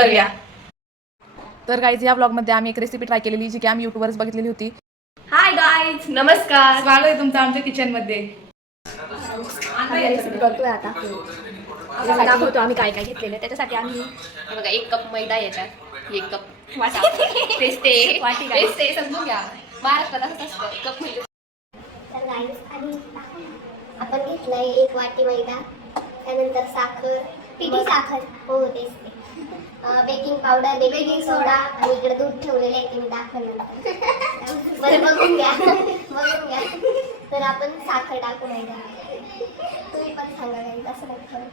करूया. तर गाईज या ब्लॉगमध्ये आम्ही एक रेसिपी ट्राय केलेली जी की आम्ही युट्यूबवरच बघितलेली होती. हाय गाईज, नमस्कार. स्वागत आहे तुमचं आमच्या किचनमध्ये. रेसिपी करतोय आता. दाखवतो आम्ही काय काय घेतलेलं. त्याच्यासाठी आम्ही बघा 1 कप मैदा, याच्यात 1 कप वाटी समजून घ्या. महाराष्ट्रात असं असतं कप म्हणजे. तर गाईस आणि आपण घेतलंय 1 वाटी मैदा, त्यानंतर साखर, पिठी साखर, हो तेच ते, बेकिंग पावडर, बेकिंग सोडा आणि इकडे दूध ठेवलेले आहे ते मी दाखवलं. बरं बघून घ्या बघून घ्या. तर आपण साखर टाकू मैदा. तुम्ही पण सांगा काही कसं नाही.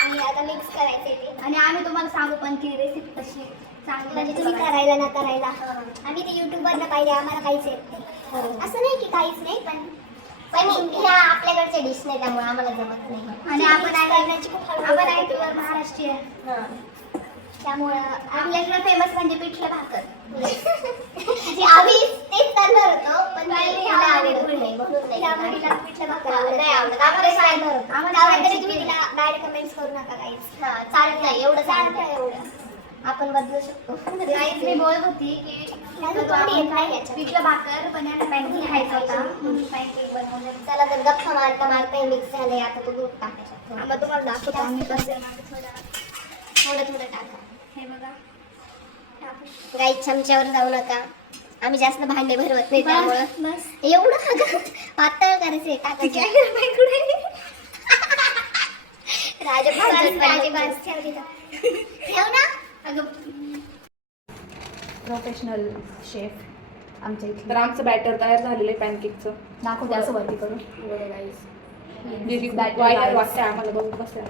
आणि आता मिक्स करायचं ते. आणि आम्ही तुम्हाला सांगू पण की रेसिपी कशी चांगली म्हणजे तुम्ही करायला ना करायला. आम्ही ते युट्यूबवरनं पाहिले, आम्हाला काहीच येत नाही. असं नाही की काहीच नाही, पण ह्या आपल्याकडचे डिश नाही त्यामुळे आम्हाला जमत नाही. आणि आपण आपण महाराष्ट्रीयन, त्यामुळं आपल्याकडे फेमस म्हणजे पिठलं भाकर. आम्ही तेच करणार होतो, पण आवडत नाही म्हणून पिठलं भाकर नाही आवडत. आम्हाला तुम्ही तिला डायरेक्ट कमेंट्स करू नका काहीच. हां चालत नाही, एवढं चालतं एवढं आपण बदलू शकतो. काहीच मी बोलत होती की पिठलं भाकर बनायला पॅनकेक खायचा होता म्हणून पॅनकेक बनवलं. चला तर गप्पा मारता मारता मिक्स झाले. आता तो दूध टाकायचा. मग तुम्हाला दाखवतो आम्ही कसं. थोडं थोडं टाका. हे बघा, काही चमच्यावर जाऊ नका. आम्ही जास्त भांडे भरवत नाही त्यामुळं एवढं पातळ करायचं टाकायचं. प्रोफेशनल शेफ आमच्या इथे. तर आमचं बॅटर तयार झालेलं आहे पॅनकेकचं. दाखवते असं वरती करून. वाटतं आम्हाला बघून बसल्या.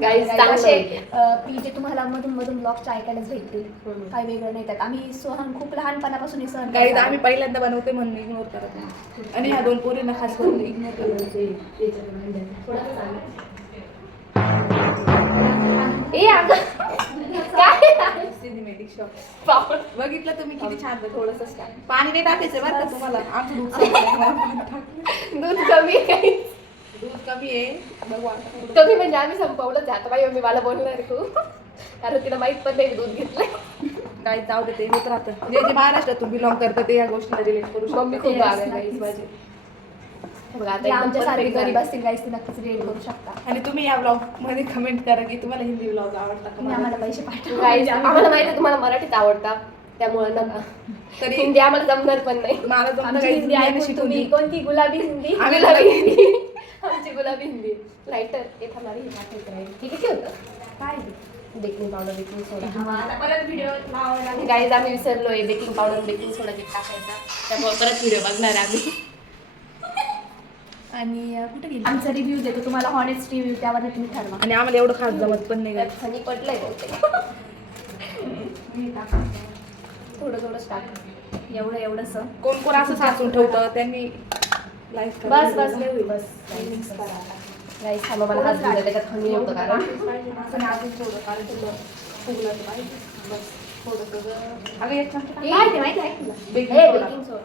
गाईज जे तुम्हाला मधून मधून ब्लॉगच ऐकायलाच भेटतील. काही वेगळं नाही त्यात. आम्ही खूप लहानपणापासून हे सहन गाईज आम्ही पहिल्यांदा बनवते म्हणून इग्नोर करत नाही. आणि ह्या 2 पोरींना खास करून इग्नोर करते. बघितलं तुम्ही किती छान. थोडंसं पाणी नाही टाकायचं बरं का तुम्हाला. आमचं दूध कमी आहे. दूध कमी आहे कमी म्हणजे आम्ही संपवलंच आहे. आता बाई मी मला बोलणार खूप, कारण तिला माहित पण नाही दूध घेतलंय. काही जाऊ देते होत राहतं. जे महाराष्ट्रातून बिलॉंग करतं ते या गोष्टीला रिलेट करू शकतो. मम्मी खूप माझी बघा. आता आमच्यासारखे गरीब असतील गाईस, ती नक्कीच रिलेट करू शकता. आणि तुम्ही या ब्लॉग मध्ये कमेंट करा की तुम्हाला हिंदी ब्लॉग आवडतात. तुम्ही आम्हाला पैसे पाठवा. आम्हाला माहिती आहे तुम्हाला मराठीत आवडतात, त्यामुळे नका. तरी हिंदी आम्हाला जमणार पण नाही. मला जमणार हिंदी ऐकून तुम्ही कोणती गुलाबी हिंदी, आमची गुलाबी हिंदी. लायटर हे थांबणारी ठीक आहे. होतं काय बेकिंग पावडर, बेकिंग सोडा. परत व्हिडिओ गाईज आम्ही विसरलोय बेकिंग पावडर, बेकिंग सोडा टाकायचा, त्यामुळे परत व्हिडिओ बघणार आम्ही. आणि कुठे गेली आमचा रिव्ह्यू देतो तुम्हाला, हॉनेस्ट रिव्ह्यू, त्यावर तुम्ही ठरवा. आणि आम्हाला एवढं खास जमत पण नाही. थंडी पडलंय थोडं थोडंच टाक. एवढंसं कोण कोण असं साचून ठेवतं त्यांनी लाईफ बस लय होईल. बस गाईस थांबा, मला हात धुतला त्याच्यात थंडी होतं कारण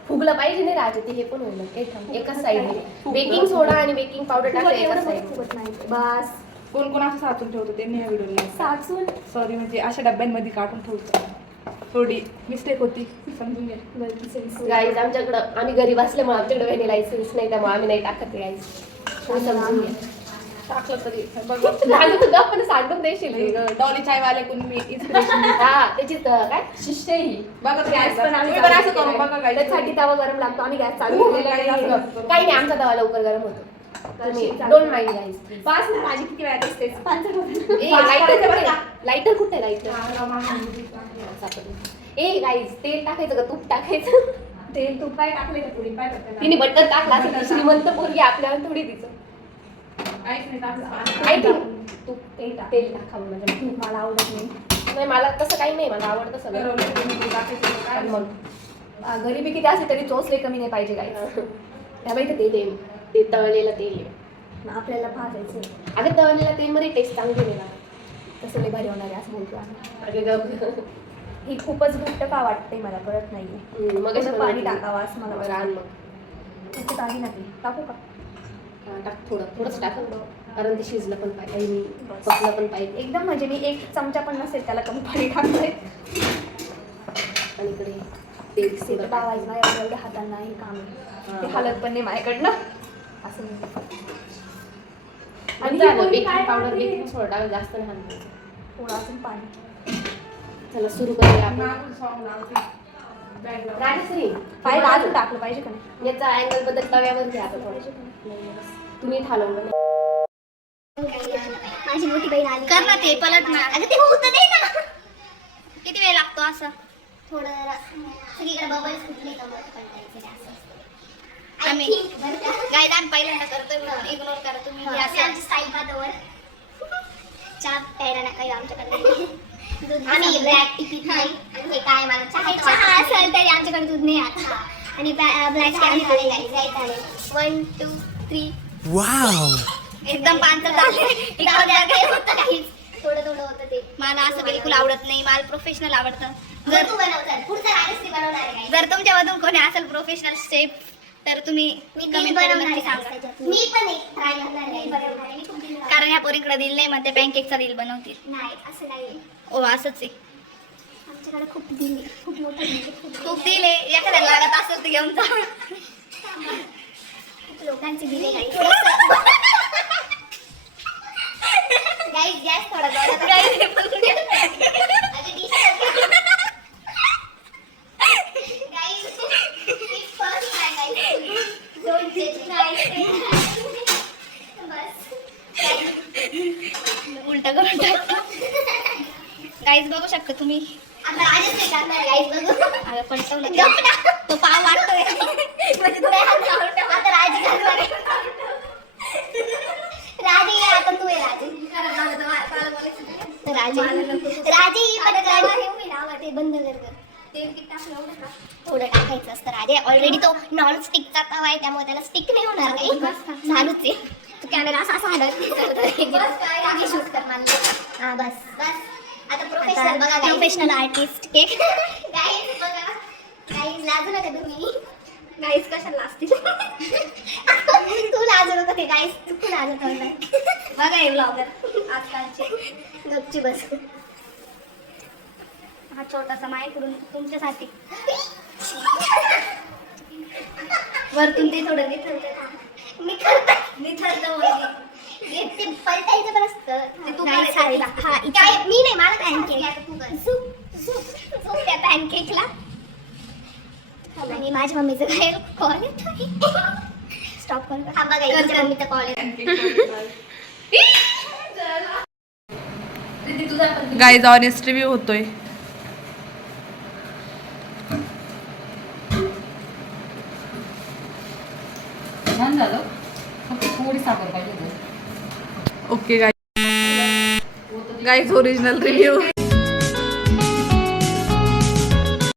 फुगलं पाहिजे नाही राहते ते. हे पण होईल एकाच साईडने. बेकिंग सोडा आणि बेकिंग पावडर टाकलं एकाच साईडने. बस कोण कोण असं साचून ठेवतं त्यांनी या व्हिडिओला साचून सॉरी म्हणजे अशा डब्यांमध्ये काढून ठेवतं. थोडी मिस्टेक होती, समजून घ्या. गाईज आमच्याकडं आम्ही गरीब असल्यामुळे आमच्याकडे व्हॅनिला लायसन्स नाही, त्यामुळे आम्ही नाही टाकत. गाईज समजून घ्या. टाकलं तरी पण सांगून देशील डॉली चायवाले कोण मी इन्स्पिरेशन. हा त्याची काय शिष्य ही बघा. गॅस पण आम्ही असं करू बघा. त्यासाठी तवा गरम लागतो. आम्ही गॅस चालू केलेला काही नाही. आमचा तवा लवकर गरम होतो. Don't mind guys. पाच माझी किती वेळ असते. लायटर कुठे लायटर. ए गाईज तेल टाकायचं का तूप टाकायचं. तेल तूप काय टाकले का थोडी काय करते. तिने बटर टाकला असेल. श्रीमंत पोरगी आपल्याला थोडी तिचं तूप तेल टाकावं. माझ्या तूप मला आवडत नाही. मला तसं काही नाही, मला आवडतं सगळं. मग गरिबी किती असली तरी चोचले कमी नाही पाहिजे गाईज. त्यामुळे तेल आहे, ते तळलेलं तेल आहे. आपल्याला भाजायचं. अगं तळलेल्या तेलमध्ये टेस्ट चांगली नाही ना. तसं लई भारी होणार आहे असं बोलतो आम्ही. ही खूपच घट्ट का वाटते मला कळत नाहीये. मग पाणी टाकावं असं मला रान. मग त्याच्यात आहे ना ते टाकू का. टाक थोडंच टाक. कारण ते शिजलं पण पाहिजे आणि पकलं पण पाहिजे. एकदम म्हणजे मी 1 चमचा पण नसेल त्याला कमी पाणी टाकलंय. आणि इकडे तेल ते सुद्धा लावायचं नाही एवढ्या हातांना हे काम आहे. ते हालत पण नाही माझ्याकडनं असं नाही. आणि ही पोळी बेकिंग काय पावडर टाकली? बेकिंग सोडा जास्त नाही घालायचं. थोडं अजून पाणी. चला सुरू करूया आपण. राजश्री पाहिजे अजून टाकलं पाहिजे का नाही? याचा अँगल बदल तव्यावर घ्या आता थोडं. तुम्ही हलवलं माझी मोठी बहीण आली कर ना ते पलट ना अगं ते होतं दे ना किती वेळ लागतो असं थोडं सगळीकडे बबल्स कुठले आम्ही गायदान पहिल्यांदा करतोय इग्नोर करा तुम्ही आमची स्टाईल पाहतोवर चहा प्यायला ना काही आमच्याकडे आम्ही ब्लॅक टी पित नाही आणि हे काय मला चहा असेल तरी आमच्याकडे दूध नाही आता आणि ब्लॅक टी आम्ही आले 1 2 3 वाव एकदम पांचट झाले होतं काहीच थोडं थोडं होतं ते मला असं बिलकुल आवडत नाही मला प्रोफेशनल आवडतं जर तू बनवतात पुढचा राजश्री बनवणार आहे जर तुमच्यामधून कोणी असेल प्रोफेशनल शेफ तर तुम्ही कमेंट करून नक्की सांगा मी पण एक ट्राय करणार आहे कारण या पोरीकडे दिल नाही मग ते पॅनकेकचा रील बनवतील नाही असं नाही ओ असंच आहे आमच्याकडे खूप दिले खूप मोठं खूप दिले एखाद्याला लागत असेल तर घेऊन जा लोकांचे दिले गाईस गॅस थोडा जोरात उलटा करून गाईस बघू शकता तुम्ही आता राजच टाकणार गाईस बघू पलटवलं तो पाव वाटतोय म्हणजे तो आता राज घालणार राजे आता तू आहे राजे बंद कर थोडं टाकायचं असतं राजे ऑलरेडी तो नॉन स्टिकचा तवा आहे त्यामुळे त्याला स्टिक नाही होणार काही चालूच आहे तू कॅमेरा असा शूट कर मला हा बस बस आता प्रोफेशनल बघा प्रोफेशनल आर्टिस्ट केक गाईज बघा गाईज लाजू नका तुम्ही गाईज कशाला लाजतील तू लाजू नको ते गाईज तू लाजत बघा हे ब्लॉगर आजकालचे गपची बस हा छोटासा माईकडून तुमच्यासाठी वरतून ते थोडं निथळतं ते पलटायचं पण असतं ते तू काय मी नाही मला त्या पॅनकेकला आणि माझ्या मम्मीचं काय कॉल येतो स्टॉप करून हा बघा मम्मीचा कॉल येतो गाईज ऑनेस्ट रिव्ह्यू होतोय. छान झालं फक्त थोडी साखर पाहिजे ओके गाईज ओरिजिनल रिव्ह्यू